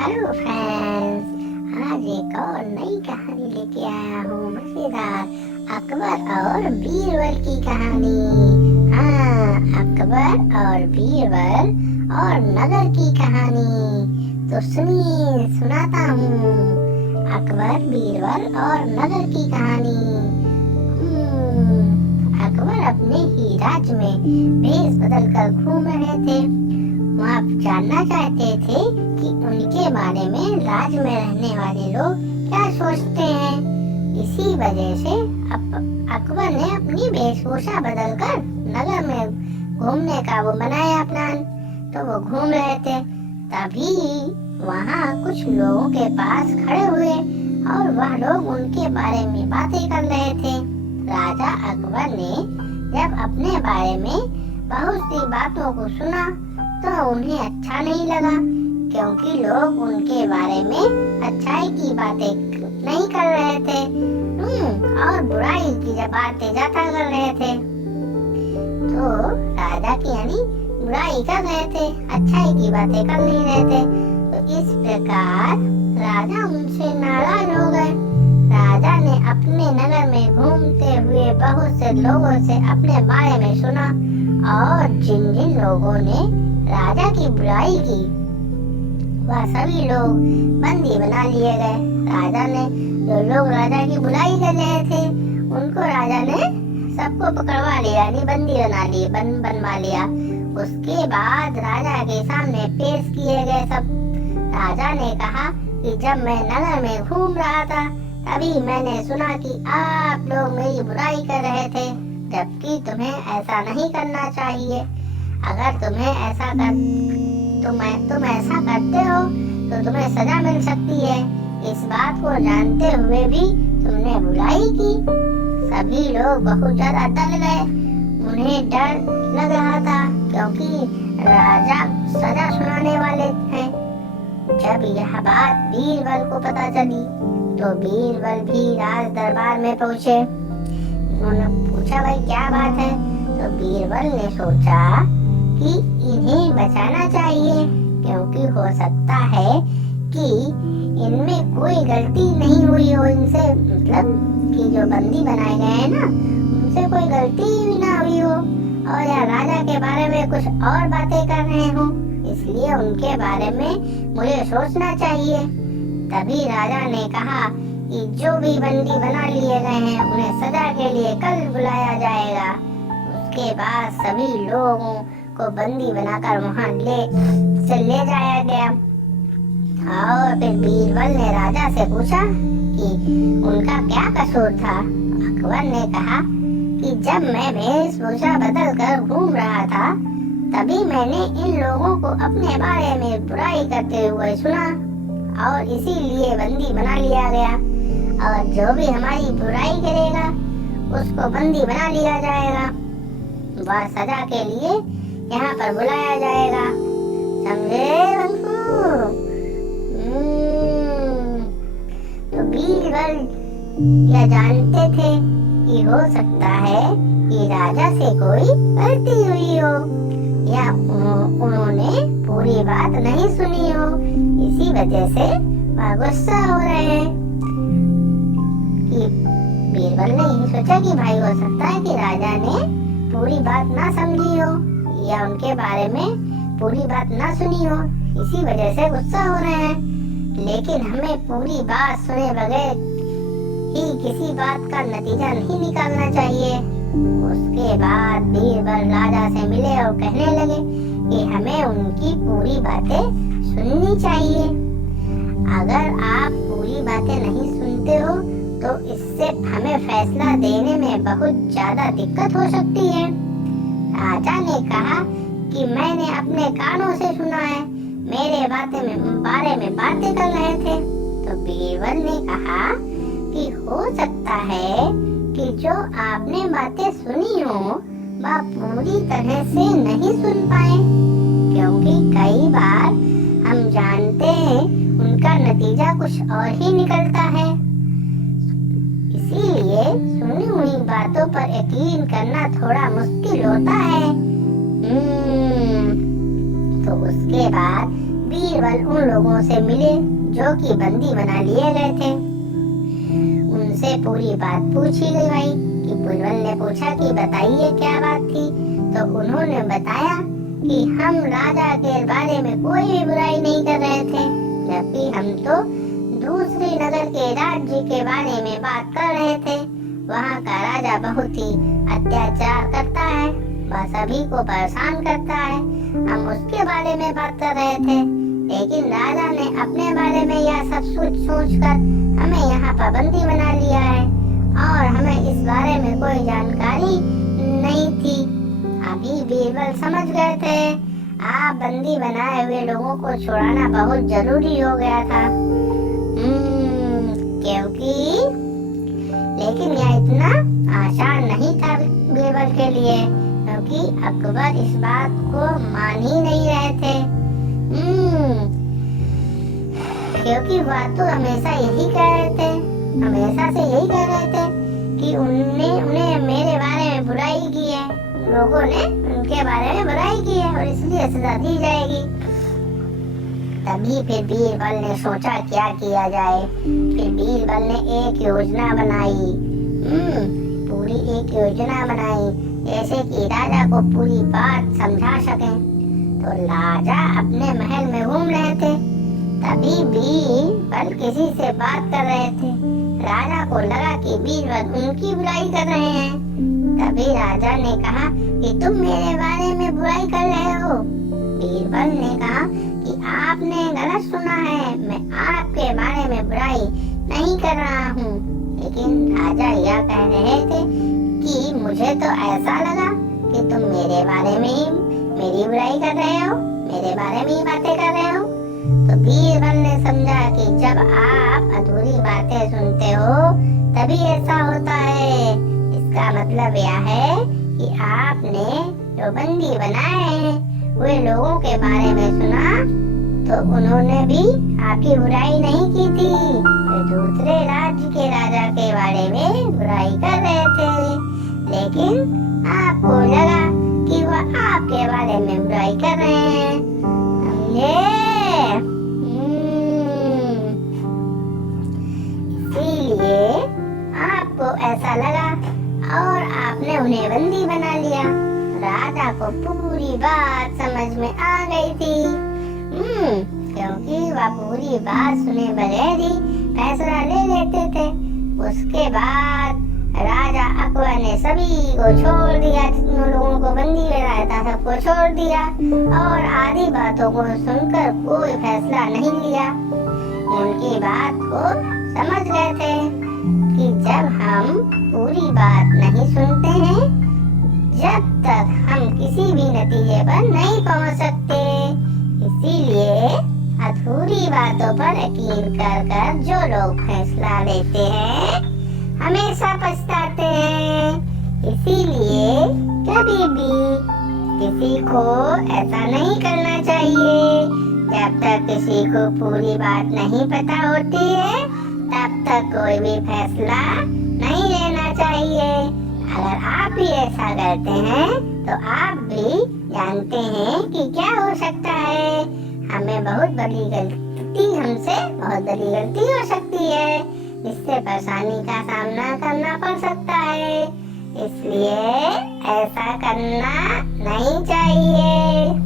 Hello friends, आज एक और नई कहानी लेके आया हूँ। मजेदार अकबर और बीरबल की कहानी। हाँ, अकबर और बीरबल और नगर की कहानी। तो सुनिए, सुनाता हूँ अकबर, बीरबल और नगर की कहानी। अकबर अपने ही राज्य में भेष बदल कर घूम रहे थे। वह जानना चाहते थे कि उनके बारे में राज्य में रहने वाले लोग क्या सोचते हैं। इसी वजह से अकबर ने अपनी वेशभूषा बदलकर नगर में घूमने का वो बनाया प्लान। तो वो घूम रहे थे, तभी वहाँ कुछ लोगों के पास खड़े हुए और वह लोग उनके बारे में बातें कर रहे थे। राजा अकबर ने जब अपने बारे में बहुत सी बातों को सुना तो उन्हें अच्छा नहीं लगा, क्योंकि लोग उनके बारे में अच्छाई की बातें नहीं कर रहे थे और बुराई की बातें ज्यादा कर रहे थे। तो राजा की यानी बुराई कर रहे थे, अच्छाई की बातें कर नहीं रहे थे। तो इस प्रकार राजा उनसे नाराज हो गए। राजा ने अपने नगर में घूमते हुए बहुत से लोगों से अपने बारे में सुना और जिन जिन लोगों ने राजा की बुराई की वह सभी लोग बंदी बना लिए गए। राजा ने जो लोग राजा की बुराई कर रहे थे उनको राजा ने सबको पकड़वा लिया, यानी बंदी बना लिए, बनवा लिया। उसके बाद राजा के सामने पेश किए गए सब। राजा ने कहा कि जब मैं नगर में घूम रहा था तभी मैंने सुना कि आप लोग मेरी बुराई कर रहे थे, जबकि तुम्हें ऐसा नहीं करना चाहिए। अगर तुम ऐसा करते हो तो तुम्हें सजा मिल सकती है। इस बात को जानते हुए भी तुमने बुराई की। सभी लोग बहुत ज्यादा डर गए। उन्हें डर लग रहा था, क्योंकि राजा सजा सुनाने वाले हैं। जब यह बात बीरबल को पता चली तो बीरबल भी राज दरबार में पहुँचे। उन्होंने पूछा, भाई क्या बात है? तो बीरबल ने सोचा कि इन्हें बचाना चाहिए, क्योंकि हो सकता है कि इनमें कोई गलती नहीं हुई हो। इनसे मतलब कि जो बंदी बनाए गए हैं ना, उनसे कोई गलती भी ना हुई हो और या राजा के बारे में कुछ और बातें कर रहे हो, इसलिए उनके बारे में मुझे सोचना चाहिए। तभी राजा ने कहा कि जो भी बंदी बना लिए गए हैं उन्हें सजा के लिए कल बुलाया जाएगा। उसके बाद सभी लोगों को बंदी बनाकर वहां ले जाया गया। और फिर बीरबल ने राजा से पूछा कि उनका क्या कसूर था। अकबर ने कहा कि जब मैं वेशभूषा बदल कर घूम रहा था तभी मैंने इन लोगों को अपने बारे में बुराई करते हुए सुना और इसीलिए बंदी बना लिया गया। और जो भी हमारी बुराई करेगा उसको बंदी बना लिया जाएगा, वह सजा के लिए यहाँ पर बुलाया जाएगा। समझे बंधु? तो बीरबल यह जानते थे कि हो सकता है कि राजा से कोई गलती हुई हो या उन्होंने पूरी बात नहीं सुनी हो, इसी वजह से वह गुस्सा हो रहे हैं। कि बीरबल ने यही सोचा कि भाई हो सकता है कि राजा ने पूरी बात ना समझी हो या उनके बारे में पूरी बात ना सुनी हो, इसी वजह से गुस्सा हो रहे हैं। लेकिन हमें पूरी बात सुने बगैर ही किसी बात का नतीजा नहीं निकालना चाहिए। उसके बाद बीरबल राजा से मिले और कहने लगे कि हमें उनकी पूरी बातें सुननी चाहिए। अगर आप पूरी बातें नहीं सुनते हो तो इससे हमें फैसला देने में बहुत ज्यादा दिक्कत हो सकती है। राजा ने कहा कि मैंने अपने कानों से सुना है, मेरे बारे में बातें कर रहे थे। तो बीरबल ने कहा कि हो सकता है कि जो आपने बातें सुनी हो वह पूरी तरह से नहीं सुन पाए, क्योंकि कई बार हम जानते हैं उनका नतीजा कुछ और ही निकलता है। इसीलिए सुनी हुई बातों पर यकीन करना थोड़ा मुश्किल होता है। तो उसके बाद बीरबल उन लोगों से मिले जो कि बंदी बना लिए गए थे। उनसे पूरी बात पूछी गई भाई कि बीरबल ने पूछा कि बताइए क्या बात थी। तो उन्होंने बताया कि हम राजा के बारे में कोई भी बुराई नहीं कर रहे थे, जबकि हम तो दूसरे नगर के राज्य के बारे में बात कर रहे थे। वहाँ का राजा बहुत ही अत्याचार करता है, वह सभी को परेशान करता है। हम उसके बारे में बात कर रहे थे, लेकिन राजा ने अपने बारे में यह सब सोचकर हमें यहाँ पाबंदी बना लिया है और हमें इस बारे में कोई जानकारी नहीं थी। अभी बीरबल समझ गए थे आप बंदी बनाए हुए लोगों को छुड़ाना बहुत जरूरी हो गया था, क्योंकि लेकिन यह इतना आसान नहीं था बीरबल के लिए, क्योंकि अकबर इस बात को मान ही नहीं रहे थे। क्योंकि वह तो हमेशा यही कह रहे थे, हमेशा से यही कह रहे थे कि उन्हें मेरे बारे में बुराई की है, लोगों ने उनके बारे में बुराई की है और इसलिए सजा दी जाएगी। तभी फिर बीरबल ने सोचा क्या किया जाए। फिर बीरबल ने एक योजना बनाई, पूरी एक योजना बनाई, जैसे कि राजा को पूरी बात समझा सके। तो राजा अपने महल में घूम रहे थे, तभी बीरबल किसी से बात कर रहे थे। राजा को लगा कि बीरबल उनकी बुराई कर रहे हैं। तभी राजा ने कहा कि तुम मेरे बारे में बुराई कर रहे हो। बीरबल ने कहा कि आपने गलत सुना है, मैं आपके बारे में बुराई नहीं कर रहा हूँ। लेकिन राजा यह कह रहे थे कि मुझे तो ऐसा लगा कि तुम मेरे बारे में ही मेरी बुराई कर रहे हो, मेरे बारे में ही बातें कर रहे हो। तो बीरबल ने समझा कि जब आप अधूरी बातें सुनते हो तभी ऐसा होता है। इसका मतलब यह है कि आपने जो बंदी बनाए हैं वे लोगों के बारे में सुना, तो उन्होंने भी आपकी बुराई नहीं की थी, वे दूसरे राज्य के राजा के बारे में बुराई कर रहे थे। लेकिन आपको लगा कि वह आपके बारे में बुराई कर रहे हैं, समझे? इसीलिए आपको ऐसा लगा और आपने उन्हें बंदी बना लिया। राजा को पूरी बात समझ में आ गई थी, क्योंकि वह पूरी बात सुने बगैर ही फैसला ले लेते थे। उसके बाद राजा अकबर ने सभी को छोड़ दिया, जिन लोगों को बंदी बनाया था सबको छोड़ दिया और आधी बातों को सुनकर कोई फैसला नहीं लिया। उनकी बात को समझ गए थे कि जब हम पूरी बात नहीं सुनते हैं, जब तक हम किसी भी नतीजे पर नहीं पहुंच सकते। इसीलिए अधूरी बातों पर यकीन कर जो लोग फैसला लेते हैं हमेशा पछताते हैं। इसीलिए कभी भी किसी को ऐसा नहीं करना चाहिए। जब तक किसी को पूरी बात नहीं पता होती है तब तक कोई भी फैसला नहीं लेना चाहिए। अगर आप भी ऐसा करते हैं तो आप भी जानते हैं कि क्या हो सकता है। हमसे बहुत बड़ी गलती हो सकती है, जिससे परेशानी का सामना करना पड़ सकता है। इसलिए ऐसा करना नहीं चाहिए।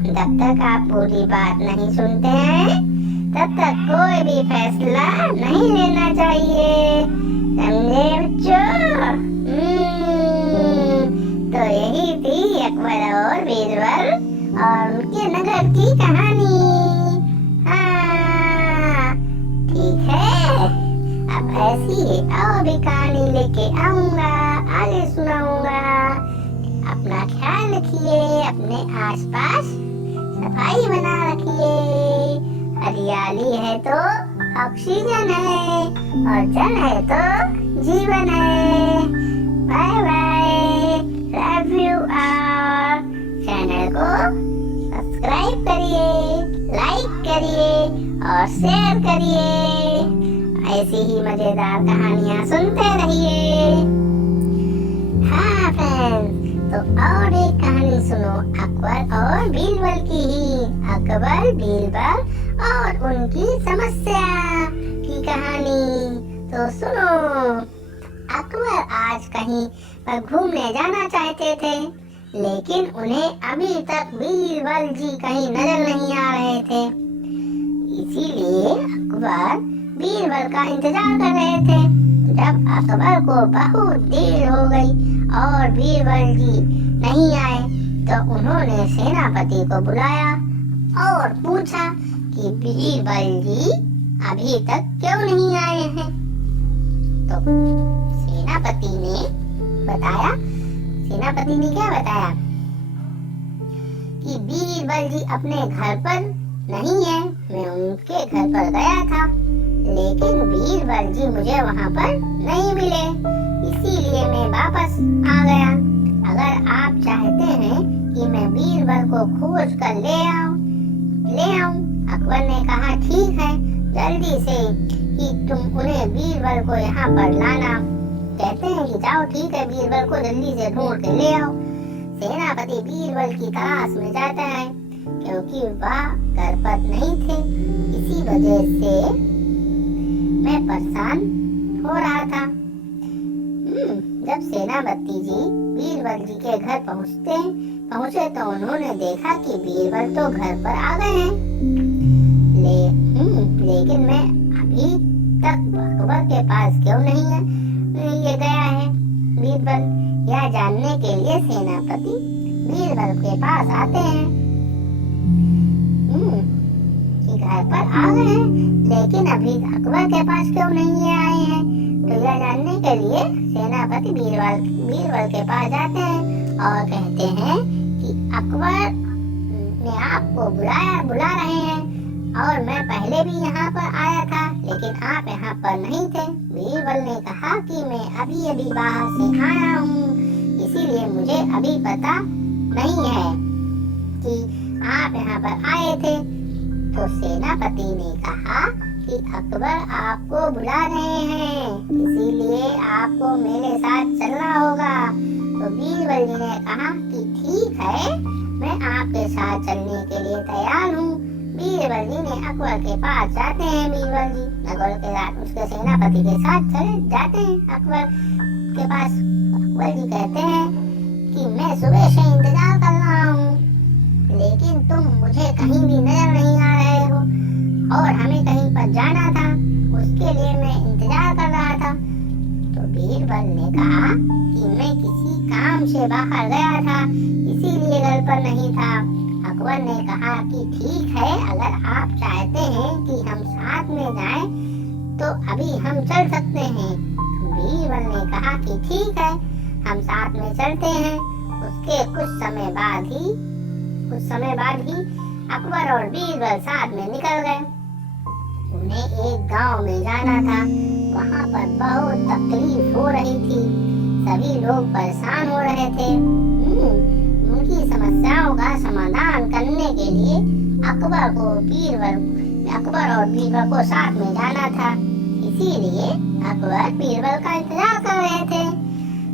जब तक आप पूरी बात नहीं सुनते हैं तब तक कोई भी फैसला नहीं लेना चाहिए, समझे बच्चों? तो यही थी अकबर और बीरबल और उनके नगर की कहानी। हाँ, ठीक है, अब ऐसी और भी कहानी लेके आऊंगा, आगे सुनाऊंगा। अपना ख्याल रखिए, अपने आसपास सफाई बना रखिए। हरियाली है तो ऑक्सीजन है और जल है तो जीवन है। Bye bye, love you all. Channel को सब्सक्राइब करिए, लाइक करिए और शेयर करिए। ऐसी ही मजेदार कहानियाँ सुनते रहिए। हाँ फ्रेंड्स, तो और एक कहानी सुनो अकबर और बीरबल की ही। अकबर, बीरबल और उनकी समस्या की कहानी। तो सुनो, अकबर आज कहीं पर घूमने जाना चाहते थे, लेकिन उन्हें अभी तक बीरबल जी कहीं नजर नहीं आ रहे थे। इसीलिए अकबर बीरबल का इंतजार कर रहे थे। जब अकबर को बहुत देर हो गई और बीरबल जी नहीं आए, तो उन्होंने सेनापति को बुलाया और पूछा कि बीरबल जी अभी तक क्यों नहीं आए हैं। तो सेनापति ने क्या बताया कि बीरबल जी अपने घर पर नहीं है, मैं उनके घर पर गया था, लेकिन बीरबल जी मुझे वहाँ पर नहीं मिले, इसीलिए मैं वापस आ गया। अगर आप चाहते हैं कि मैं बीरबल को खोज कर ले आऊं। अकबर ने कहा ठीक है, जल्दी से कि तुम उन्हें बीरबल को यहाँ पर लाना। कहते हैं कि जाओ ठीक है, बीरबल को जल्दी से ढूंढ के ले आओ। सेनापति बीरबल की तलाश में जाता है, क्योंकि वह घर पर नहीं थे। इसी वजह से मैं परेशान हो रहा था। जब सेनापति जी बीरबल जी के घर पहुंचे तो उन्होंने देखा कि बीरबल तो घर पर आ गए हैं, लेकिन मैं अभी तक अकबर के पास क्यों नहीं है ये गया है बीरबल। यह जानने के लिए सेनापति बीरबल के पास आते हैं कि घर पर आ गए हैं, लेकिन अभी अकबर के पास क्यों नहीं आए हैं। तो यह जानने के लिए सेनापति बीरबल के पास जाते हैं और कहते हैं कि अकबर ने आपको बुला रहे हैं, और मैं पहले भी यहाँ पर आया था, लेकिन आप यहाँ पर नहीं थे। बीरबल ने कहा कि मैं अभी बाहर से आया हूँ, इसीलिए मुझे अभी पता नहीं है कि आप यहाँ पर आए थे। तो सेनापति ने कहा कि अकबर आपको बुला रहे हैं, इसीलिए आपको मेरे साथ चलना होगा। तो बीरबल जी ने कहा कि ठीक है, मैं आपके साथ चलने के लिए तैयार हूँ। बीरबल जी ने अकबर के पास जाते हैं। बीरबल जी अकबर के साथ उसके सेनापति के साथ चले जाते हैं अकबर के पास। अकबर जी कहते हैं कि मैं सुबह से इंतजार कर रहा हूँ, लेकिन तुम मुझे कहीं भी नजर नहीं आ रहे हो, और हमें कहीं पर जाना था, उसके लिए मैं इंतजार कर रहा था। तो बीरबल ने कहा कि मैं किसी काम से बाहर गया था, इसीलिए घर पर नहीं था। अकबर ने कहा कि ठीक है, अगर आप चाहते हैं कि हम साथ में जाएं, तो अभी हम चल सकते हैं। बीरबल ने कहा कि ठीक है, हम साथ में चलते हैं। उसके कुछ समय बाद ही अकबर और बीरबल साथ में निकल गए। उन्हें एक गांव में जाना था, वहां पर बहुत तकलीफ हो रही थी, सभी लोग परेशान हो रहे थे। उनकी समस्याओं का समाधान करने के लिए अकबर और बीरबल को साथ में जाना था, इसीलिए अकबर बीरबल का इंतजार कर रहे थे।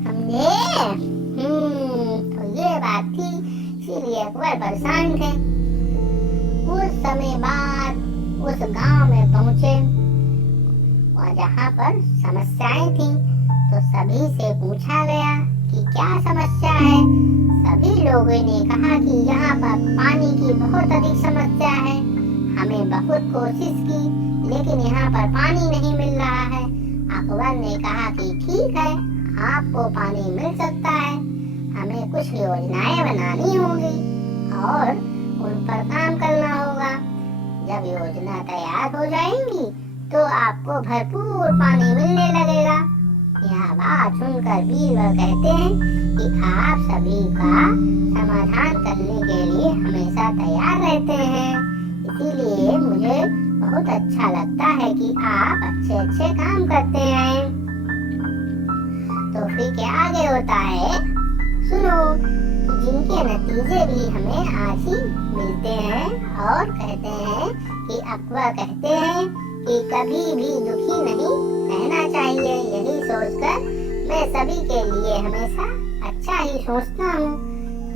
समझे? तो ये बात थी, इसीलिए अकबर परेशान थे। कुछ समय बाद उस गांव में पहुंचे, और जहाँ पर समस्याएं थी, तो सभी से पूछा गया कि क्या समस्या है। सभी लोगों ने कहा कि यहाँ पर पानी की बहुत अधिक समस्या है, हमें बहुत कोशिश की, लेकिन यहाँ पर पानी नहीं मिल रहा है। अकबर ने कहा कि ठीक है, आपको पानी मिल सकता है, हमें कुछ योजनाएं बनानी होगी और उन पर काम करना होगा। जब योजना तैयार हो जाएंगी, तो आपको भरपूर पानी मिलने लगेगा। यह बात सुनकर बीरबल कहते हैं कि आप सभी का समाधान करने के लिए हमेशा तैयार रहते हैं, इसीलिए मुझे बहुत अच्छा लगता है कि आप अच्छे काम करते हैं। तो फिर क्या आगे होता है, सुनो, जिनके नतीजे भी हमें आज ही मिलते हैं। और कहते हैं कि अकबर कहते हैं कि कभी भी दुखी नहीं रहना चाहिए। यही सोचकर मैं सभी के लिए हमेशा अच्छा ही सोचता हूँ।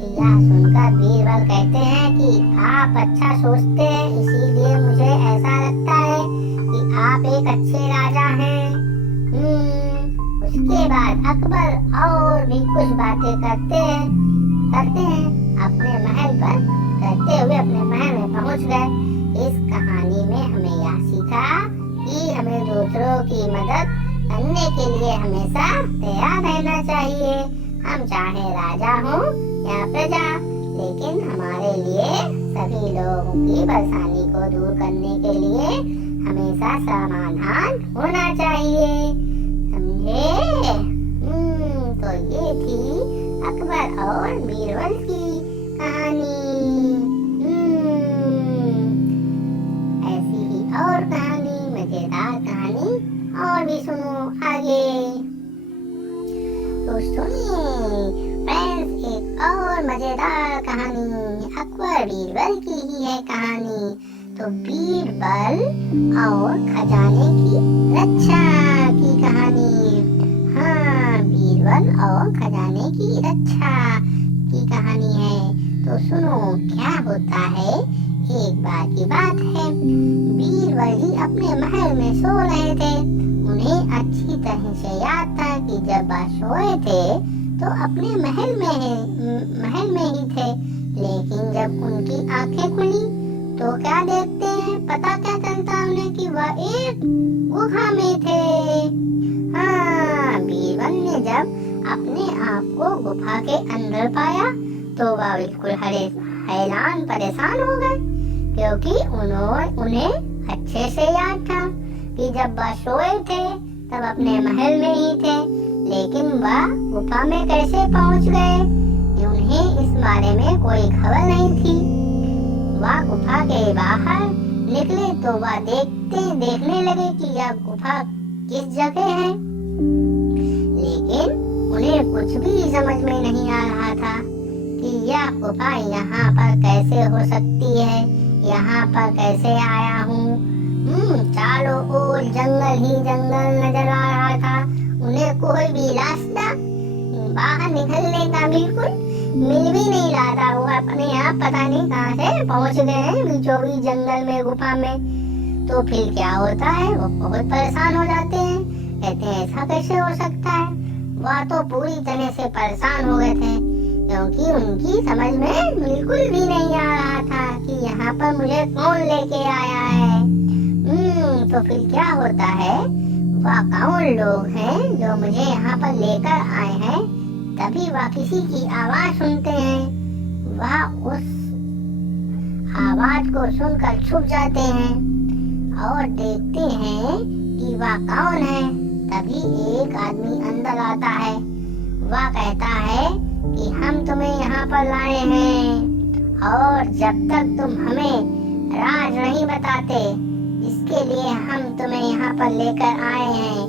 यह सुनकर बीरबल कहते हैं कि आप अच्छा सोचते हैं, इसीलिए मुझे एक अच्छे राजा हैं। उसके बाद अकबर और भी कुछ बातें करते हैं अपने महल पर करते हुए अपने महल में पहुंच गए। इस कहानी में हमें यह सीखा कि हमें दूसरों की मदद करने के लिए हमेशा तैयार रहना चाहिए। हम चाहे राजा हो या प्रजा, लेकिन हमारे लिए सभी लोगों की परेशानी को दूर करने के लिए हमेशा समाधान होना चाहिए। समझे? तो ये थी अकबर और बीरबल की कहानी। ऐसी ही और कहानी, मजेदार कहानी और भी सुनो आगे। तो सुनिए फ्रेंड्स, एक और मजेदार कहानी अकबर बीरबल की ही है कहानी। तो बीरबल और खजाने की रक्षा की कहानी। हाँ, बीरबल और खजाने की रक्षा की कहानी है। तो सुनो क्या होता है। एक बार की बात है, बीरबल जी अपने महल में सो रहे थे। उन्हें अच्छी तरह से याद था कि जब वह सोए थे तो अपने महल में ही थे, लेकिन जब उनकी आंखें खुली तो क्या देखते हैं, पता क्या चलता उन्हें कि वह एक गुफा में थे। हाँ, बीरबल ने जब अपने आप को गुफा के अंदर पाया तो वह बिल्कुल हैरान परेशान हो गए, क्योंकि उन्हें अच्छे से याद था कि जब वह सोए थे तब अपने महल में ही थे, लेकिन वह गुफा में कैसे पहुंच गए, उन्हें इस बारे में कोई खबर नहीं थी। वह गुफा के बाहर निकले तो वह देखने लगे कि यह गुफा किस जगह है, लेकिन उन्हें कुछ भी समझ में नहीं आ रहा था कि यह गुफा यहाँ पर कैसे हो सकती है, यहाँ पर कैसे आया हूँ। चारों ओर जंगल ही जंगल नजर आ रहा था। उन्हें कोई भी रास्ता बाहर निकलने का बिल्कुल मिल भी नहीं रहा था। वो अपने आप पता नहीं कहाँ से पहुँच गए हैं बीचों बीच जंगल में, गुफा में। तो फिर क्या होता है, वो बहुत परेशान हो जाते हैं। कहते हैं ऐसा कैसे हो सकता है। वह तो पूरी तरह से परेशान हो गए थे, क्योंकि उनकी समझ में बिल्कुल भी नहीं आ रहा था कि यहाँ पर मुझे कौन लेके आया है। तो फिर क्या होता है, वह कौन लोग हैं जो मुझे यहाँ पर लेकर आए हैं। तभी वह किसी की आवाज सुनते हैं। वह उस आवाज को सुनकर छुप जाते हैं और देखते हैं कि वह कौन है। तभी एक आदमी अंदर आता है। वह कहता है कि हम तुम्हें यहाँ पर लाए हैं, और जब तक तुम हमें राज नहीं बताते जिसके लिए हम तुम्हें यहाँ पर लेकर आए हैं,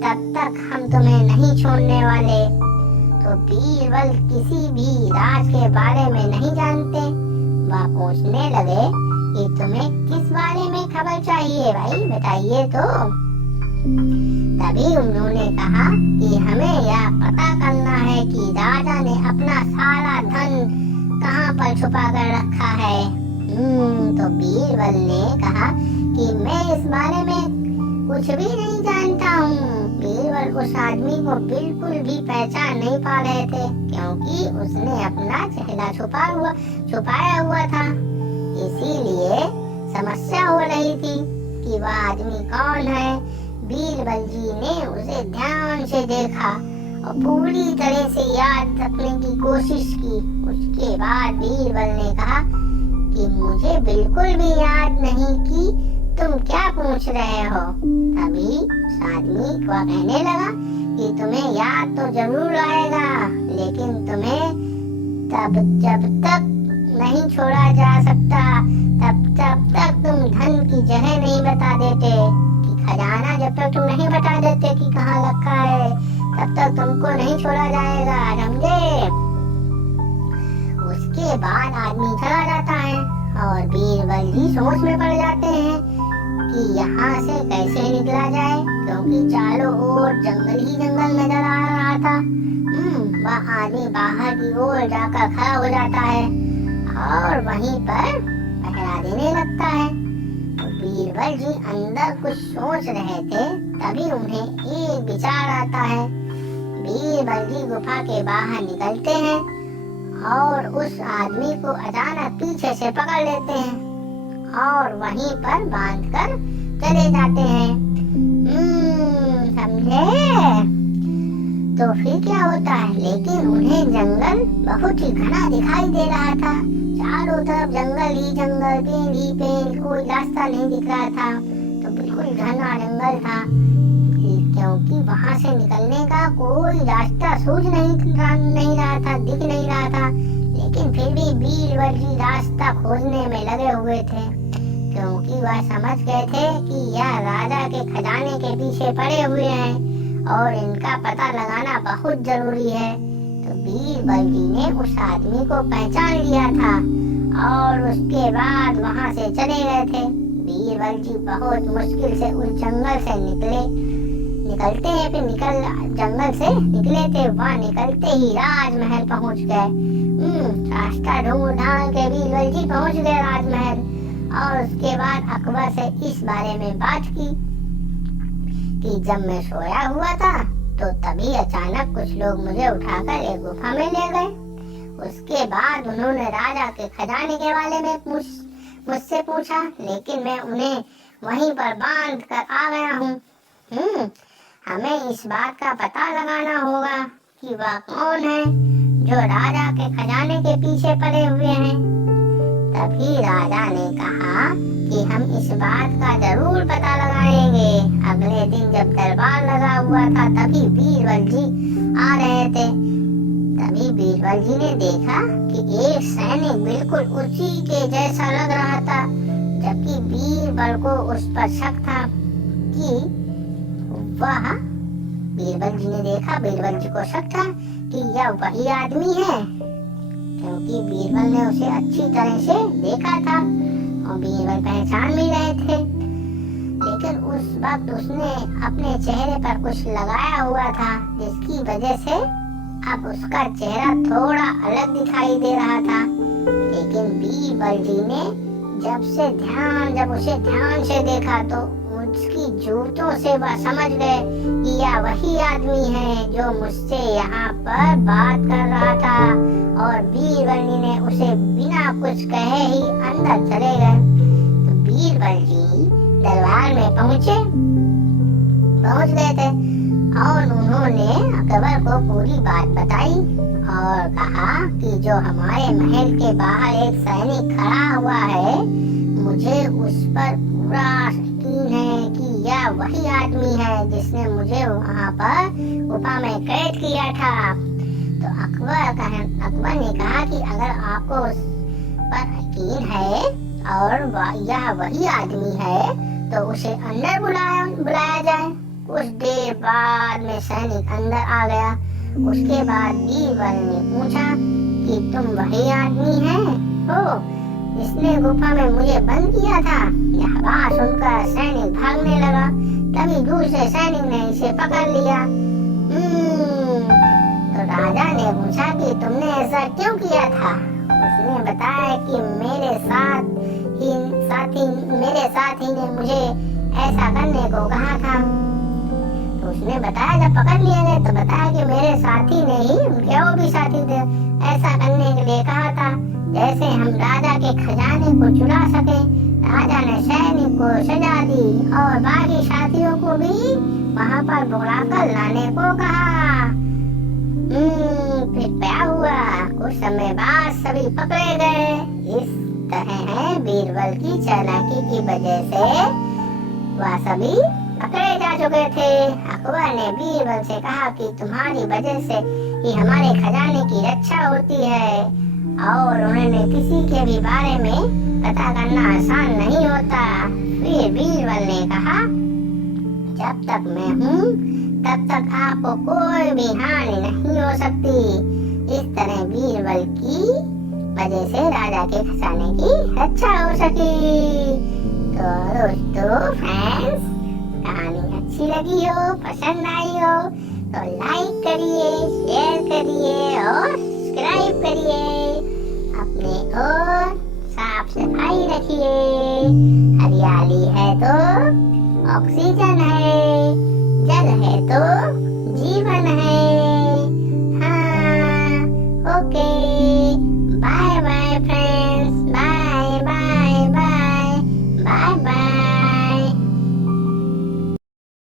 तब तक हम तुम्हें नहीं छोड़ने वाले। तो बीरबल किसी भी राज के बारे में नहीं जानते। वह पूछने लगे कि तुम्हें किस बारे में खबर चाहिए भाई, बताइए तो। तभी उन्होंने कहा कि हमें यह पता करना है कि राजा ने अपना सारा धन कहाँ पर छुपा कर रखा है। तो बीरबल ने कहा कि मैं इस बारे में कुछ भी नहीं जानता हूँ। बीरबल उस आदमी को बिल्कुल भी पहचान नहीं पा रहे थे, क्योंकि उसने अपना चेहरा छुपाया हुआ था। इसीलिए समस्या हो रही थी कि वह आदमी कौन है। बीरबल जी ने उसे ध्यान से देखा और पूरी तरह से याद रखने की कोशिश की। उसके बाद बीरबल ने कहा कि मुझे बिल्कुल भी याद नहीं कि तुम क्या पूछ रहे हो। तभी उस आदमी को कहने लगा कि तुम्हें याद तो जरूर आएगा, लेकिन तुम्हें जब तक नहीं छोड़ा जा सकता तब तक तुम धन की जगह नहीं बता देते, कि खजाना जब तक तुम नहीं बता देते कि कहाँ रखा है, तब तक तुमको नहीं छोड़ा जाएगा, समझे। उसके बाद आदमी चला जाता है और बीरबल जी सोच में पड़ जाते हैं कि यहाँ से कैसे निकला जाए, क्योंकि चारों ओर जंगल ही जंगल नजर आ रहा था। वह आदमी बाहर की ओर जाकर खड़ा हो जाता है और वहीं पर पहरा देने लगता है। तो बीरबल जी अंदर कुछ सोच रहे थे, तभी उन्हें एक विचार आता है। बीरबल जी गुफा के बाहर निकलते हैं और उस आदमी को अचानक पीछे से पकड़ लेते हैं और वहीं पर बांधकर चले जाते हैं। समझे? तो फिर क्या होता है, लेकिन उन्हें जंगल बहुत ही घना दिखाई दे रहा था। चारों तरफ जंगल ही जंगल, पेड़ ही पेड़, कोई रास्ता नहीं दिख रहा था। तो बिल्कुल घना जंगल था, क्योंकि वहां से निकलने का कोई रास्ता सूझ नहीं रहा था, दिख नहीं रहा था। लेकिन फिर भी बीरबल जी रास्ता खोजने में लगे हुए थे, क्योंकि वह समझ गए थे कि यह राजा के खजाने के पीछे पड़े हुए हैं और इनका पता लगाना बहुत जरूरी है। तो बीरबल जी ने उस आदमी को पहचान लिया था और उसके बाद वहां से चले गए थे। बीरबल जी बहुत मुश्किल से उस जंगल से निकलते हैं, फिर जंगल से निकले थे। वहाँ निकलते ही राजमहल पहुंच गए। रास्ता ढूंढ ढांड के बीरबल जी पहुंच गए राजमहल, और उसके बाद अकबर से इस बारे में बात की कि जब मैं सोया हुआ था तो तभी अचानक कुछ लोग मुझे उठाकर एक गुफा में ले गए। उसके बाद उन्होंने राजा के खजाने के बारे में मुझसे पूछा, लेकिन मैं उन्हें वहीं पर बांध कर आ गया हूँ। हमें इस बात का पता लगाना होगा कि वह कौन है जो राजा के खजाने के पीछे पड़े हुए हैं। तभी राजा ने कहा कि हम इस बात का जरूर पता लगाएंगे। अगले दिन जब दरबार लगा हुआ था, तभी बीरबल जी आ रहे थे। तभी बीरबल जी ने देखा कि एक सैनिक बिल्कुल उसी के जैसा लग रहा था, जबकि बीरबल को उस पर शक था कि वह बीरबल जी ने देखा, बीरबल जी को शक था कि यह वही आदमी है, क्योंकि बीरबल ने उसे अच्छी तरह से देखा था और बीरबल पहचान भी रहे थे। लेकिन उस वक्त उसने अपने चेहरे पर कुछ लगाया हुआ था, जिसकी वजह से अब उसका चेहरा थोड़ा अलग दिखाई दे रहा था। लेकिन बीरबल जी ने जब उसे ध्यान से देखा तो उसकी जूतों से वह समझ गए कि यह वही आदमी है जो मुझसे यहाँ पर बात कर रहा था। और बीरबल जी ने उसे बिना कुछ कहे ही अंदर चले गए। तो बीरबल जी दरबार में पहुंच गए थे और उन्होंने अकबर को पूरी बात बताई और कहा कि जो हमारे महल के बाहर एक सैनिक खड़ा हुआ है, मुझे उस पर पूरा यकीन है कि यह वही आदमी है जिसने मुझे वहाँ पर गुफा में कैद किया था। तो अकबर ने कहा कि अगर आपको उस पर यकीन है और यह वही आदमी है तो उसे अंदर बुलाया जाए। कुछ देर बाद में सैनिक अंदर आ गया। उसके बाद बीरबल ने पूछा कि तुम वही आदमी हैं हो जिसने गुफा में मुझे बंद किया था। यह बात सुनकर सैनिक भागने लगा। तभी दूसरे सैनिक ने इसे पकड़ लिया। तो राजा ने पूछा कि तुमने ऐसा क्यों किया था। उसने बताया कि मेरे साथी ने मुझे ऐसा करने को कहा था। तो उसने बताया, जब पकड़ लिए गए तो बताया कि मेरे साथी ने ही, उनके और भी साथी थे, ऐसा करने के लिए कहा था जैसे हम राजा के खजाने को चुरा सके। राजा ने सैनिक को सजा दी और बाकी साथियों को भी वहाँ पर बुलाकर लाने को कहा। फिर क्या हुआ, कुछ समय बाद सभी पकड़े गए। इस तरह है बीरबल की चालाकी की वजह से वह सभी पकड़े जा चुके थे। अकबर ने बीरबल से कहा कि तुम्हारी वजह से ही हमारे खजाने की रक्षा होती है और उन्होंने किसी के भी बारे में पता करना आसान नहीं होता। फिर बीरबल ने कहा, जब तक मैं हूँ तब तक आपको कोई भी हानि नहीं हो सकती। इस तरह बीरबल की वजह से राजा के खजाने की रक्षा हो सकी। तो दोस्तों, फ्रेंड्स, कहानी अच्छी लगी हो, पसंद आई हो तो लाइक करिए, शेयर करिए और सब्सक्राइब करिए। अपने और साफ सफाई रखिए। हरियाली है तो ऑक्सीजन है, जल है तो जीवन है।